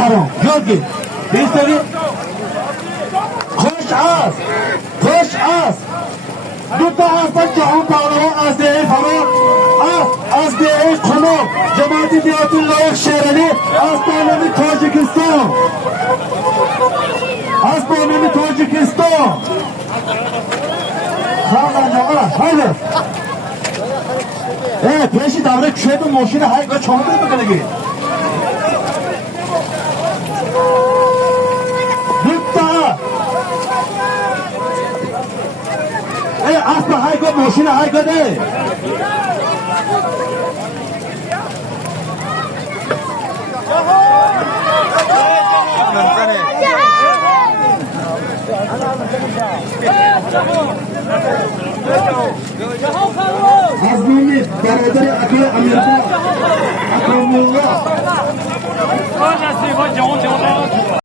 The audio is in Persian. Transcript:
حرام يوقف بيستوي خوش عاص خوش عاص دو تا عاص جهان پهلوان از دهه فرار از دهه قماق جماعت دیات الله شهرانی از پارلمان تاجیکستان از پارلمان تاجیکستان خواهد آقا haydi پیشی دوره کشید و ماشین های که چانده بکنه گید اصلا های که ماشین های که ده از نومی برادر اکل امریکا اکرم الله